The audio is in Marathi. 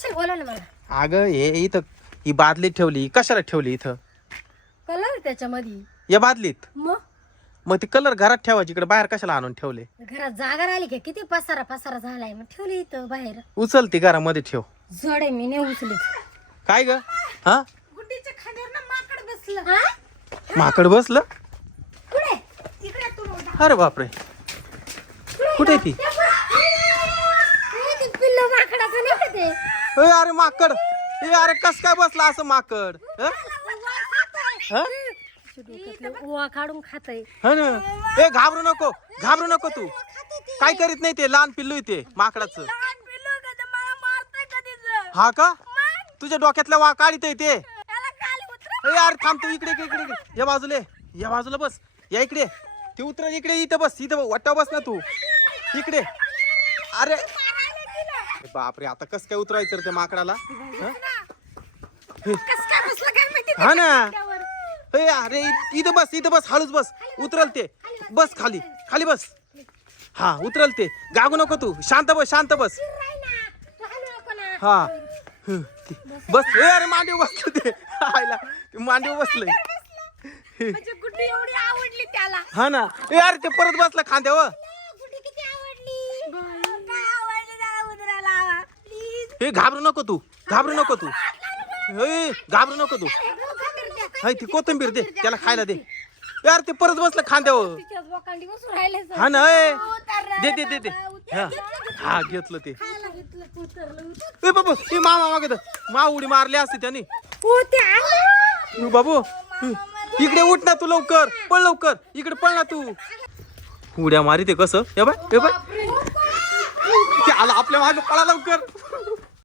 कशाला बोलवलं मला? अगं हे इथं ही बादली ठेवली. कशाला ठेवली इथं? कलर त्याच्यामध्ये. या बादलीत? मग? मग ती कलर घरात ठेवायची इकडे बाहेर कशाला आणून ठेवले? घरात जागा राहिली का? किती पसारा पसारा झालाय. मग ठेवली इथं बाहेर. उचल ती घरामध्ये ठेव. जड आहे मी नाही उचलीत काय ग? हा? गुड्डीच्या खांद्यावर ना माकड बसलं. हा? माकड बसलं? कुठे? इकडे तू. अरे बापरे. कुठे ते? पिल्लू माकडाचं नाही का ते? ए, अरे माकड. ए अरे कस काय बसला असं माकड? हं? हं? डोक्यातलं ओवा काढून खातय. हा ना. ए घाबरू नको. घाबरू नको तू. काय करीत नाही ते? लहान पिल्लू आहे ते माकडाचं. हा का? तुझ्या डोक्यातल्या वा काढित ते. ए यार थांब तू इकडे इकडे इकडे इकडे. या बाजूला ये. या बाजूला बस. या इकडे. ते उतर इकडे इथं बस. इथं वाट्या बस ना तू. इकडे. अरे. बापरे आता कस काय उतरायचं रे त्या माकडाला? हं? कस काय बसलं काय माहिती हा ना. ए अरे इथं बस इथं बस हळूच बस. उतरल ते. बस. खाली. खाली बस. हा उतरल ते. गागू नको तू. शांत बस शांत बस. हा. हं, ते- बस. ए अरे मांडीव बसलं ते. आयला ते मांडीव बसलंय. म्हणजे गुड्डी एवढी आवडली त्याला. हा ना. ए अरे ते परत बसलं खांद्यावर. ए घाबरू नको तू. घाबरू नको तू. ए घाबरू नको तू. हाय ती कोथिंबीर दे. त्याला खायला दे. यार ते परत बसलं खांद्यावर. हा ना ए. दे दे दे दे. हा. हा घेतलं ते. ए बाबू ए मामा मागत मा उडी मारली असते त्याने. हो ए बाबू ए, इकडे उठ ना तू लवकर. पळ लवकर. इकडे पळ ना तू. उड्या मारी ते कसं? हे बाय हे बाय. ते आला आपल्या मागे पळा लवकर.